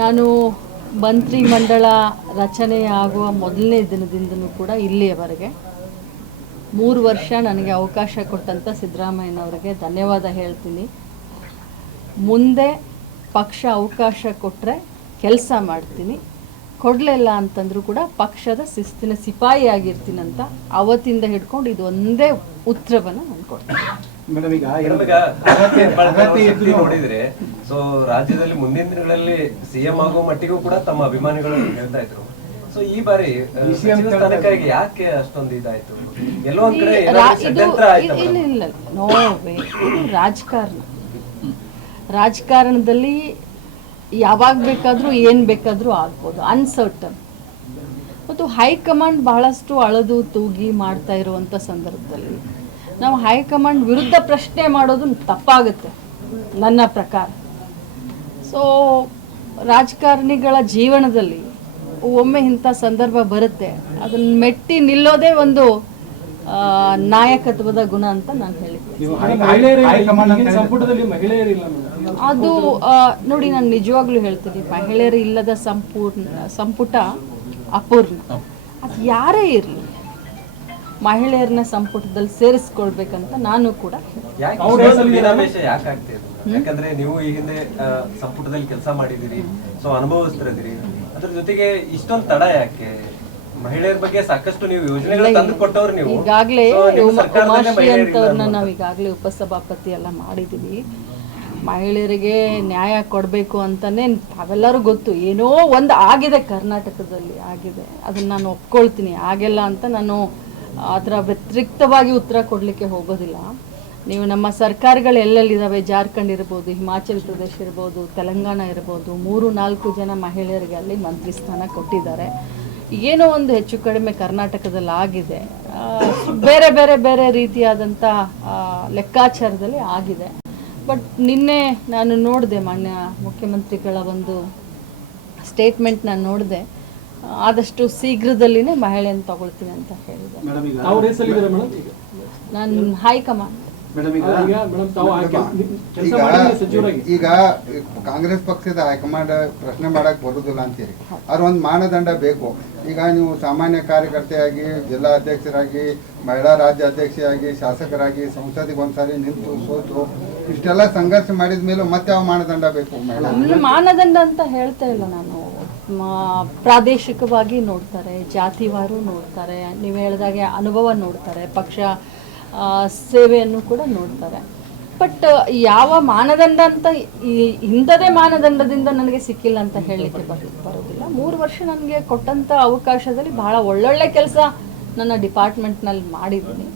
ನಾನು ಮಂತ್ರಿ ಮಂಡಲ ರಚನೆ ಆಗುವ ಮೊದಲನೇ ದಿನದಿಂದಲೂ ಕೂಡ ಇಲ್ಲಿಯವರೆಗೆ 3 ವರ್ಷ ನನಗೆ ಅವಕಾಶ ಕೊಟ್ಟಂತ ಸಿದ್ದರಾಮಯ್ಯನವರಿಗೆ ಧನ್ಯವಾದ ಹೇಳ್ತೀನಿ. ಮುಂದೆ ಪಕ್ಷ ಅವಕಾಶ ಕೊಟ್ಟರೆ ಕೆಲಸ ಮಾಡ್ತೀನಿ, ಕೊಡಲಿಲ್ಲ ಅಂತಂದ್ರೂ ಕೂಡ ಪಕ್ಷದ ಶಿಸ್ತಿನ ಸಿಪಾಯಿ ಆಗಿರ್ತೀನಂತ ಅವತ್ತಿಂದ ಹಿಡ್ಕೊಂಡು ಇದು ಒಂದೇ ಉತ್ತರವನ್ನು ನಾನು ಕೊಡ್ತೀನಿ. ನೋಡಿದ್ರೆ ಸೊ ರಾಜ್ಯದಲ್ಲಿ ಮುಂದಿನ ದಿನಗಳಲ್ಲಿ ಸಿಎಂ ಆಗೋ ಮಟ್ಟಿಗೂ ಕೂಡ ತಮ್ಮ ಅಭಿಮಾನಿಗಳು ಹೇಳ್ತಾ ಇದ್ರು. ಸೊ ಈ ಬಾರಿ ಸ್ಥಾನಕ್ಕಾಗಿ ಯಾಕೆ ಅಷ್ಟೊಂದು ಇದಾಯ್ತು? ಎಲ್ಲೋ ಒಂದ್ ಕಡೆ ಇಲ್ಲ ನೋವೇ, ಇದು ರಾಜಕಾರಣದಲ್ಲಿ ಯಾವಾಗ ಬೇಕಾದ್ರೂ ಏನ್ ಬೇಕಾದ್ರೂ ಆಗ್ಬೋದು, ಅನ್ಸರ್ಟನ್. ಮತ್ತು ಹೈಕಮಾಂಡ್ ಬಹಳಷ್ಟು ಅಳದು ತೂಗಿ ಮಾಡ್ತಾ ಇರುವಂತ ಸಂದರ್ಭದಲ್ಲಿ ನಾವು ಹೈಕಮಾಂಡ್ ವಿರುದ್ಧ ಪ್ರಶ್ನೆ ಮಾಡೋದು ತಪ್ಪಾಗುತ್ತೆ ನನ್ನ ಪ್ರಕಾರ. ಸೊ ರಾಜಕಾರಣಿಗಳ ಜೀವನದಲ್ಲಿ ಒಮ್ಮೆ ಇಂಥ ಸಂದರ್ಭ ಬರುತ್ತೆ, ಅದನ್ನ ಮೆಟ್ಟಿ ನಿಲ್ಲೋದೇ ಒಂದು ನಾಯಕತ್ವದ ಗುಣ ಅಂತ ನಾನು ಹೇಳಿದ್ದೆ. ಅದು ನೋಡಿ, ನಾನು ನಿಜವಾಗ್ಲೂ ಹೇಳ್ತೀನಿ, ಮಹಿಳೆಯರು ಇಲ್ಲದ ಸಂಪುಟ ಅಪೂರ್ಣ. ಅದು ಯಾರೇ ಇರಲಿ ಮಹಿಳೆಯರನ್ನ ಸಂಪುಟದಲ್ಲಿ ಸೇರಿಸ್ಕೊಳ್ಬೇಕಂತ ನಾನು ಕೂಡ. ಯಾಕಂದ್ರೆ ನೀವು ಈ ಹಿಂದೆ ಸಂಪುಟದಲ್ಲಿ ಕೆಲಸ ಮಾಡಿದಿರಿ, ಸೊ ಅನುಭವಿಸ್ತಿದ್ದೀರಿ, ಅದ್ರ ಜೊತೆಗೆ ಇಷ್ಟೊಂದು ತಡ ಯಾಕೆ? ಮಹಿಳೆಯರ ಬಗ್ಗೆ ಸಾಕಷ್ಟು ನೀವು ಯೋಜನೆಗಳು ತಂದು ಕೊಟ್ಟವ್ರು. ನೀವು ಈಗಾಗಲೇ ಉಮಾಶ್ರೀ ಅಂತವ್ರನ್ನ ನಾವು ಈಗಾಗಲೇ ಉಪಸಭಾಪತಿ ಎಲ್ಲ ಮಾಡಿದೀವಿ. ಮಹಿಳೆಯರಿಗೆ ನ್ಯಾಯ ಕೊಡಬೇಕು ಅಂತಾನೆ ತಾವೆಲ್ಲರೂ ಗೊತ್ತು. ಏನೋ ಒಂದು ಆಗಿದೆ ಕರ್ನಾಟಕದಲ್ಲಿ, ಆಗಿದೆ, ಅದನ್ನ ನಾನು ಒಪ್ಕೊಳ್ತೀನಿ. ಆಗಿಲ್ಲ ಅಂತ ನಾನು ಅದರ ವ್ಯತಿರಿಕ್ತವಾಗಿ ಉತ್ತರ ಕೊಡಲಿಕ್ಕೆ ಹೋಗೋದಿಲ್ಲ. ನೀವು ನಮ್ಮ ಸರ್ಕಾರಗಳು ಎಲ್ಲೆಲ್ಲಿದ್ದಾವೆ, ಜಾರ್ಖಂಡ್ ಇರ್ಬೋದು, ಹಿಮಾಚಲ್ ಪ್ರದೇಶ ಇರ್ಬೋದು, ತೆಲಂಗಾಣ ಇರ್ಬೋದು, 3-4 ಜನ ಮಹಿಳೆಯರಿಗೆ ಅಲ್ಲಿ ಮಂತ್ರಿ ಸ್ಥಾನ ಕೊಟ್ಟಿದ್ದಾರೆ. ಏನೋ ಒಂದು ಹೆಚ್ಚು ಕಡಿಮೆ ಕರ್ನಾಟಕದಲ್ಲಿ ಆಗಿದೆ, ಬೇರೆ ಬೇರೆ ಬೇರೆ ರೀತಿಯಾದಂಥ ಲೆಕ್ಕಾಚಾರದಲ್ಲಿ ಆಗಿದೆ. ಬಟ್ ನಿನ್ನೆ ನಾನು ನೋಡಿದೆ, ಮಾನ್ಯ ಮುಖ್ಯಮಂತ್ರಿಗಳ ಒಂದು ಸ್ಟೇಟ್ಮೆಂಟ್ ನಾನು ನೋಡಿದೆ, ಆದಷ್ಟು ಶೀಘ್ರದಲ್ಲಿನೇ ಮಹಿಳೆಯನ್ನು ತಗೊಳ್ತೀನಿ ಅಂತ ಹೇಳಿದೆ. ನಾನು ಹೈಕಮಾಂಡ್. ಈಗ ಕಾಂಗ್ರೆಸ್ ಪಕ್ಷದ ಹೈಕಮಾಂಡ್ ಪ್ರಶ್ನೆ ಮಾಡಕ್ ಬರುದಿಲ್ಲ ಅಂತೀರಿ, ಅವ್ರ ಒಂದು ಮಾನದಂಡ ಬೇಕು. ಈಗ ನೀವು ಸಾಮಾನ್ಯ ಕಾರ್ಯಕರ್ತೆಯಾಗಿ, ಜಿಲ್ಲಾ ಅಧ್ಯಕ್ಷರಾಗಿ, ಮಹಿಳಾ ರಾಜ್ಯ ಅಧ್ಯಕ್ಷರಾಗಿ, ಶಾಸಕರಾಗಿ ಸಂಸದಿಗೆ ಒಂದ್ಸಾರಿ ನಿಂತು ಸೋತು ಇಷ್ಟೆಲ್ಲ ಸಂಘರ್ಷ ಮಾಡಿದ ಮೇಲೆ ಮತ್ತೆ ಯಾವ ಮಾನದಂಡ ಬೇಕು? ಮಾನದಂಡ ಅಂತ ಹೇಳ್ತಾ ಇಲ್ಲ ನಾನು. ಪ್ರಾದೇಶಿಕವಾಗಿ ನೋಡ್ತಾರೆ, ಜಾತಿವಾರು ನೋಡ್ತಾರೆ, ನೀವು ಹೇಳಿದಾಗೆ ಅನುಭವ ನೋಡ್ತಾರೆ, ಪಕ್ಷ ಸೇವೆಯನ್ನು ಕೂಡ ನೋಡ್ತಾರೆ. ಬಟ್ ಯಾವ ಮಾನದಂಡ ಅಂತ ಇಂಥದೇ ಮಾನದಂಡದಿಂದ ನನಗೆ ಸಿಕ್ಕಿಲ್ಲ ಅಂತ ಹೇಳಲಿಕ್ಕೆ ಬರೋದಿಲ್ಲ. 3 ವರ್ಷ ನನಗೆ ಕೊಟ್ಟಂಥ ಅವಕಾಶದಲ್ಲಿ ಬಹಳ ಒಳ್ಳೊಳ್ಳೆ ಕೆಲಸ ನನ್ನ ಡಿಪಾರ್ಟ್ಮೆಂಟ್ನಲ್ಲಿ ಮಾಡಿದ್ದೀನಿ.